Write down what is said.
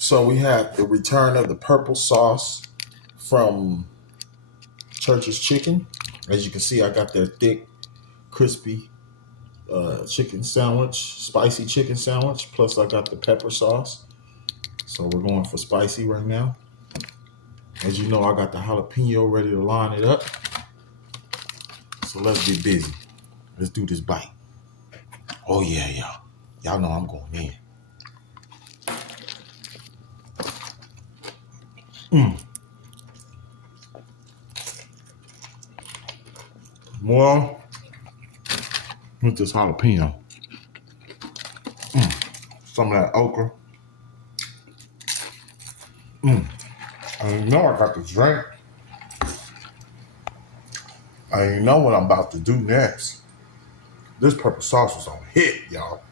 So we have the return of the purple sauce from Church's Chicken. As you can see, I got their thick, crispy chicken sandwich, spicy chicken sandwich. Plus, I got the pepper sauce. So we're going for spicy right now. As you know, I got the jalapeno ready to line it up. So let's get busy. Let's do this bite. Oh yeah, y'all. Y'all know I'm going in. More with this jalapeno. Some of that okra. And you know I got the drink. And you know what I'm about to do next. This purple sauce was on hit, y'all.